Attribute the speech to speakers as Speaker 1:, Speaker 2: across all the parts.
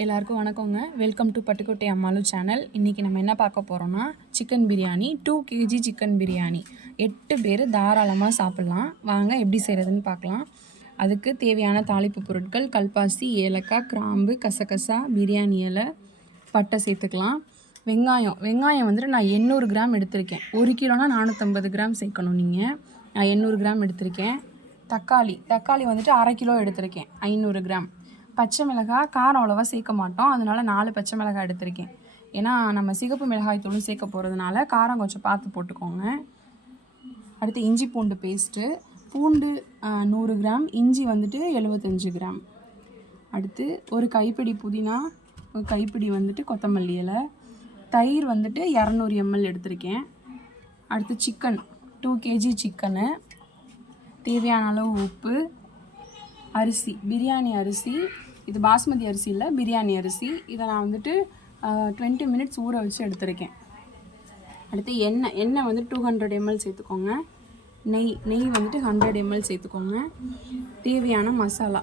Speaker 1: எல்லாருக்கும் வணக்கங்க. Welcome to Pattukkottai Ammalu channel இன்றைக்கி நம்ம என்ன பார்க்க போகிறோம்னா chicken biryani two KG chicken biryani எட்டு பேர் தாராளமாக சாப்பிட்லாம். வாங்க எப்படி செய்கிறதுன்னு பார்க்கலாம். அதுக்கு தேவையான தாளிப்பு பொருட்கள் கல்பாசி ஏலக்காய் கிராம்பு கசகசா பிரியாணி இலை பட்டை சேர்த்துக்கலாம். வெங்காயம். வெங்காயம் வந்துட்டு நான் எண்ணூறு கிராம் எடுத்திருக்கேன். ஒரு கிலோனா நானூற்றம்பது கிராம் சேர்க்கணும் நீங்கள் நான் எண்ணூறு கிராம் எடுத்திருக்கேன். தக்காளி. தக்காளி வந்துட்டு அரை கிலோ எடுத்திருக்கேன். ஐநூறு கிராம். பச்சை மிளகாய் காரம் அவ்வளோவா சேர்க்க மாட்டோம். அதனால நாலு பச்சை மிளகாய் எடுத்திருக்கேன். ஏன்னா நம்ம சிகப்பு மிளகாய் தூளும் சேர்க்க போகிறதுனால காரம் கொஞ்சம் பார்த்து போட்டுக்கோங்க. அடுத்து இஞ்சி பூண்டு பேஸ்ட்டு பூண்டு நூறு கிராம் இஞ்சி வந்துட்டு எழுபத்தஞ்சு கிராம். அடுத்து ஒரு கைப்பிடி புதினா ஒரு கைப்பிடி வந்துட்டு கொத்தமல்லி இலை. தயிர் வந்துட்டு இரநூறு எம்எல் எடுத்திருக்கேன். அடுத்து சிக்கன் டூ கேஜி சிக்கனு தேவையான அளவு உப்பு அரிசி பிரியாணி அரிசி இது பாஸ்மதி அரிசி இல்லை பிரியாணி அரிசி. இதை நான் வந்துட்டு டுவெண்ட்டி மினிட்ஸ் ஊற வச்சு எடுத்திருக்கேன். அடுத்து எண்ணெய் எண்ணெய் வந்து டூ ஹண்ட்ரட் எம்எல் சேர்த்துக்கோங்க. நெய் நெய் வந்துட்டு ஹண்ட்ரட் எம்எல் சேர்த்துக்கோங்க. தேவையான மசாலா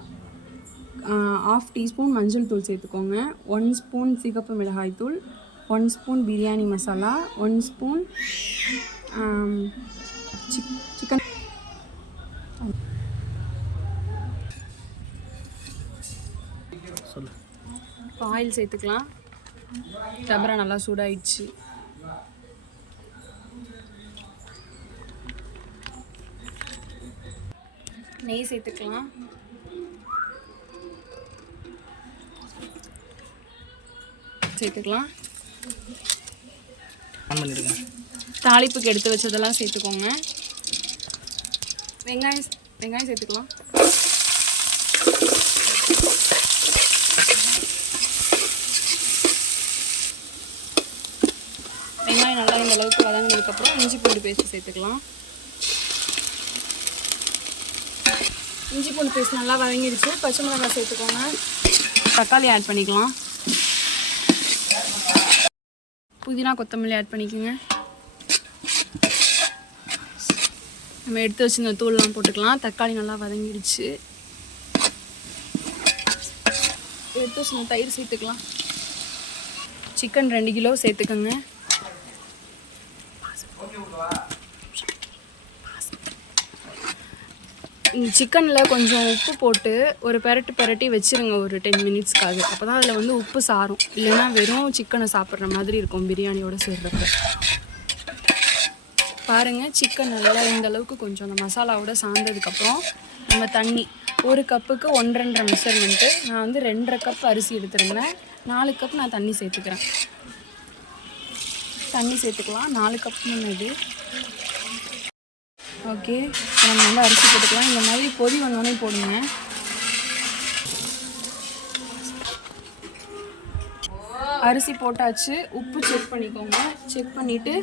Speaker 1: ஆஃப் டீஸ்பூன் மஞ்சள் தூள் சேர்த்துக்கோங்க. ஒன் ஸ்பூன் சிகப்பு மிளகாய் தூள் one spoon biryani masala one spoon chick chicken
Speaker 2: சொல்லு.
Speaker 1: இப்போ ஆயில் சேர்த்துக்கலாம். டபரா நல்லா சூடாயிடுச்சு. நெய் சேர்த்துக்கலாம். சேர்த்துக்கலாம்.
Speaker 2: பண்ணிடுங்க.
Speaker 1: தாளிப்புக்கு எடுத்து வச்சதெல்லாம் சேர்த்துக்கோங்க. வெங்காயம் வெங்காயம் சேர்த்துக்கலாம். வெங்காயம் நல்லா இந்த அளவுக்கு வதங்கினதுக்கப்புறம் இஞ்சி பூண்டு பேஸ்ட் சேர்த்துக்கலாம். இஞ்சி பூண்டு பேஸ்ட் நல்லா வதங்கிடுச்சு. பச்சை மிளகாய் சேர்த்துக்கோங்க. தக்காளி ஆட் பண்ணிக்கலாம். புதினா கொத்தமல்லி ஆட் பண்ணிக்கோங்க. நம்ம எடுத்து வச்சிருந்த தூள்லாம் போட்டுக்கலாம். தக்காளி நல்லா வதங்கிடுச்சு. எடுத்து வச்சுருந்த தயிர் சேர்த்துக்கலாம். சிக்கன் ரெண்டு கிலோ சேர்த்துக்கோங்க. சிக்கனில் கொஞ்சம் உப்பு போட்டு ஒரு பெரட்டு பெரட்டி வச்சிருங்க ஒரு டென் மினிட்ஸ்க்காக அப்போ தான் அதில் வந்து உப்பு சாரும். இல்லைன்னா வெறும் சிக்கனை சாப்பிட்ற மாதிரி இருக்கும் பிரியாணியோட சேர்றப்ப. பாருங்கள் சிக்கன் நல்லா இந்தளவுக்கு கொஞ்சம் அந்த மசாலாவோட சார்ந்ததுக்கப்புறம் நம்ம தண்ணி. ஒரு கப்புக்கு ஒன்றரை மெஷர்மெண்ட்டு நான் வந்து ரெண்டரை கப் அரிசி எடுத்துருந்தேன். நாலு கப் நான் தண்ணி சேர்த்துக்கிறேன். தண்ணி சேர்த்துக்கலாம். நாலு கப் இது. ஓகே நம்ம வந்து அரிசி போட்டுக்கலாம். இந்த மாதிரி பொதி வந்தோடனே போடுங்க. அரிசி போட்டாச்சு. உப்பு செக் பண்ணிக்கோங்க. செக் பண்ணிவிட்டு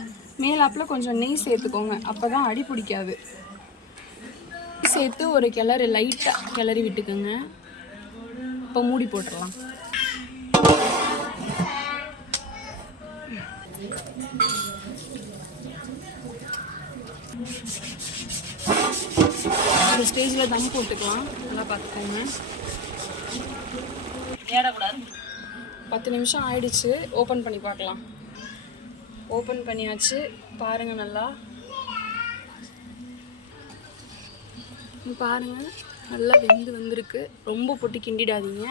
Speaker 1: மேலாப்பில் கொஞ்சம் நெய் சேர்த்துக்கோங்க. அப்போ தான் அடி பிடிக்காது. சேர்த்து ஒரு கிளறு லைட்டாக கிளறி விட்டுக்கோங்க. இப்போ மூடி போட்டுடலாம். ஒரு ஸ்டேஜில் தம் போட்டுக்கலாம். நல்லா பார்த்துக்கோங்க. பத்து நிமிஷம் ஆயிடுச்சு. ஓப்பன் பண்ணி பார்க்கலாம். ஓப்பன் பண்ணியாச்சு. பாருங்க நல்லா. இங்க பாருங்க. நல்லா வெந்து வந்திருக்கு. ரொம்ப போட்டு கிண்டிடாதீங்க.